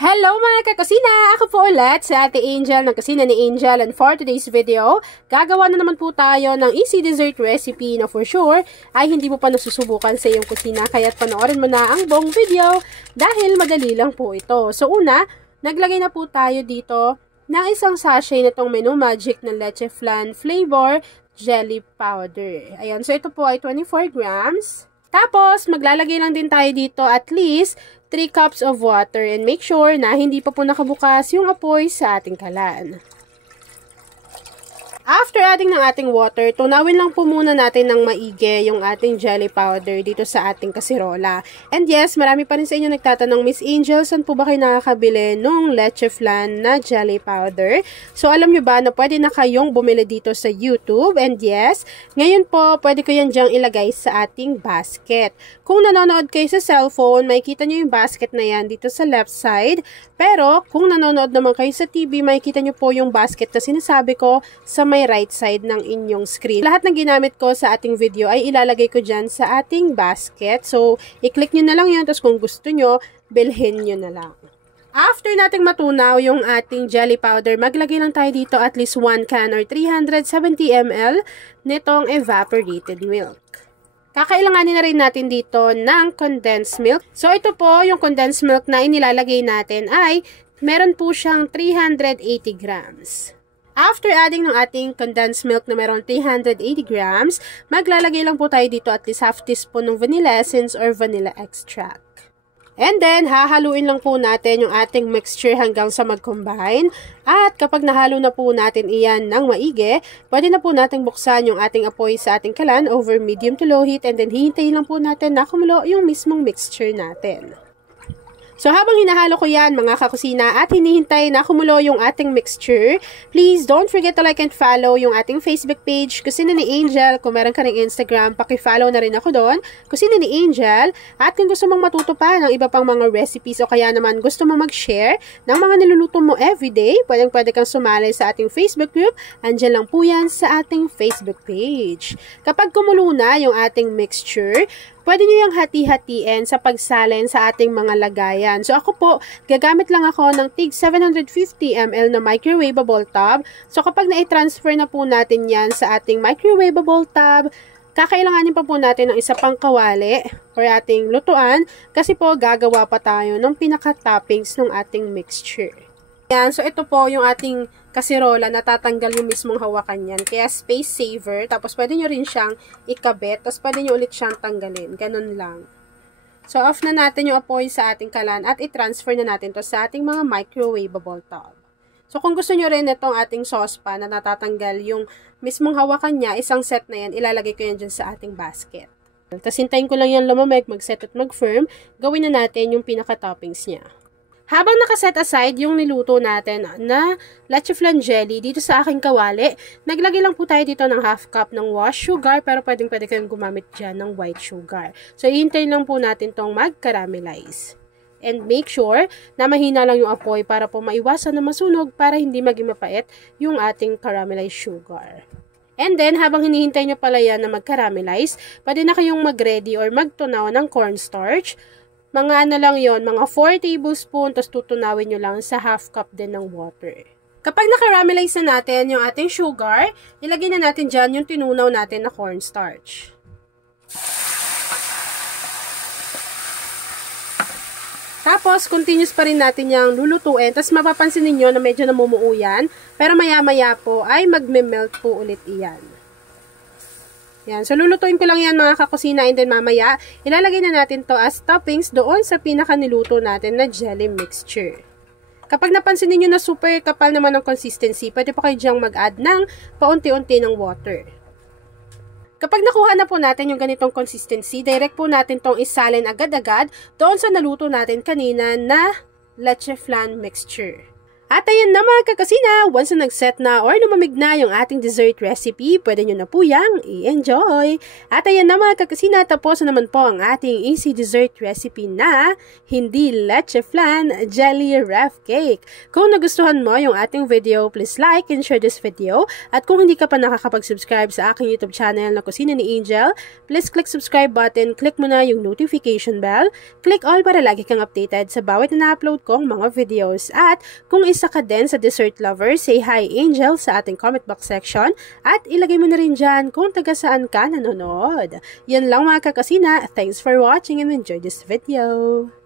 Hello mga kakusina! Ako po ulit si Ate Angel ng Kusina ni Angel, and for today's video, gagawa na naman po tayo ng easy dessert recipe na for sure ay hindi mo pa nasusubukan sa iyong kusina, kaya't panoorin mo na ang buong video dahil madali lang po ito. So una, naglagay na po tayo dito ng isang sachet na itong Menu Magic na Leche Flan Flavor Jelly Powder. Ayan, so ito po ay 24 grams. Tapos, maglalagay lang din tayo dito at least 3 cups of water, and make sure na hindi pa po nakabukas yung apoy sa ating kalan. After adding ng ating water, tunawin lang po muna natin ng maigi yung ating jelly powder dito sa ating kasirola. And yes, marami pa rin sa inyo nagtatanong, Miss Angel, saan po ba kayo nakakabili nung Leche Flan na jelly powder? So, alam nyo ba na pwede na kayong bumili dito sa YouTube? And yes, ngayon po, pwede ko yan dyang ilagay sa ating basket. Kung nanonood kayo sa cellphone, makikita nyo yung basket na yan dito sa left side. Pero, kung nanonood naman kayo sa TV, makikita nyo po yung basket na sinasabi ko sa may right side ng inyong screen. Lahat ng ginamit ko sa ating video ay ilalagay ko dyan sa ating basket. So, i-click nyo na lang yun. Tapos kung gusto nyo, bilhin nyo na lang. After nating matunaw yung ating jelly powder, maglagay lang tayo dito at least 1 can or 370 ml nitong evaporated milk. Kakailanganin na rin natin dito ng condensed milk. So, ito po yung condensed milk na inilalagay natin ay meron po siyang 380 grams. After adding ng ating condensed milk na meron 380 grams, maglalagay lang po tayo dito at least half teaspoon ng vanilla essence or vanilla extract. And then, hahaluin lang po natin yung ating mixture hanggang sa mag-combine. At kapag nahalo na po natin iyan ng maigi, pwede na po natin buksan yung ating apoy sa ating kalan over medium to low heat, and then hihintayin lang po natin na kumulo yung mismong mixture natin. So, habang hinahalo ko yan, mga kakusina, at hinihintay na kumulo yung ating mixture, please don't forget to like and follow yung ating Facebook page, Kusina ni Angel. Kung meron ka ring Instagram, paki-follow na rin ako doon, Kusina ni Angel. At kung gusto mong matuto pa ng iba pang mga recipes o kaya naman gusto mong mag-share ng mga niluluto mo everyday, pwede kang sumali sa ating Facebook group. Andyan lang po yan sa ating Facebook page. Kapag kumulo na yung ating mixture, pwede nyo yung hati-hatiin sa pagsalin sa ating mga lagayan. So, ako po, gagamit lang ako ng tig 750 ml na microwavable tub. So, kapag na-transfer na po natin yan sa ating microwavable tub, kakailanganin pa po natin ng isa pang kawali or ating lutuan kasi po gagawa pa tayo ng pinaka-toppings ng ating mixture. Yan, so ito po yung ating kasirola, natatanggal yung mismong hawakan yan. Kaya space saver, tapos pwede nyo rin siyang ikabit, tapos pwede nyo ulit siyang tanggalin. Ganun lang. So, off na natin yung apoy sa ating kalan at i-transfer na natin to sa ating mga microwavable tub. So, kung gusto nyo rin itong ating saucepan na natatanggal yung mismong hawakan niya, isang set na yan, ilalagay ko yan dyan sa ating basket. Tapos, hintayin ko lang yan lumamig, mag-set at mag-firm, gawin na natin yung pinaka-toppings niya. Habang nakaset aside yung niluto natin na leche flan jelly dito sa aking kawali, naglagay lang po tayo dito ng half cup ng washed sugar, pero pwede kayong gumamit dyan ng white sugar. So, ihintayin lang po natin tong mag-caramelize. And make sure na mahina lang yung apoy para po maiwasan na masunog para hindi maging mapait yung ating caramelized sugar. And then, habang hinihintay nyo pala yan na mag-caramelize, pwede na kayong mag-ready or magtunaw ng cornstarch. Mga ano lang yon, mga 4 tablespoon, tapos tutunawin nyo lang sa half cup din ng water. Kapag nakaramelize na natin yung ating sugar, ilagay na natin dyan yung tinunaw natin na cornstarch. Tapos, continuous pa rin natin yung lulutuin. Tapos, mapapansin niyo na medyo namumuo yan. Pero maya-maya po ay magme-melt po ulit iyan. Yan. So, lulutuin ko lang yan mga kakusina, and then mamaya, ilalagay na natin to as toppings doon sa pinaka-niluto natin na jelly mixture. Kapag napansin niyo na super kapal naman ng consistency, pwede pa kayo dyang mag-add ng paunti-unti ng water. Kapag nakuha na po natin yung ganitong consistency, direct po natin tong isalin agad-agad doon sa naluto natin kanina na leche flan mixture. At ayan na mga kakasina, once na nag-set na or lumamig na yung ating dessert recipe, pwede nyo na po yang i-enjoy. At ayan na mga kakasina, tapos na naman po ang ating easy dessert recipe na hindi leche flan jelly raft cake. Kung nagustuhan mo yung ating video, please like and share this video. At kung hindi ka pa nakakapag-subscribe sa aking YouTube channel na Kusina ni Angel, please click subscribe button, click mo na yung notification bell, click all para lagi kang updated sa bawat na na-upload kong mga videos. At kung isa ka din sa dessert lover, say hi Angel sa ating comment box section at ilagay mo na rin dyan kung taga saan ka nanonood. Yan lang mga kakasina. Thanks for watching and enjoy this video.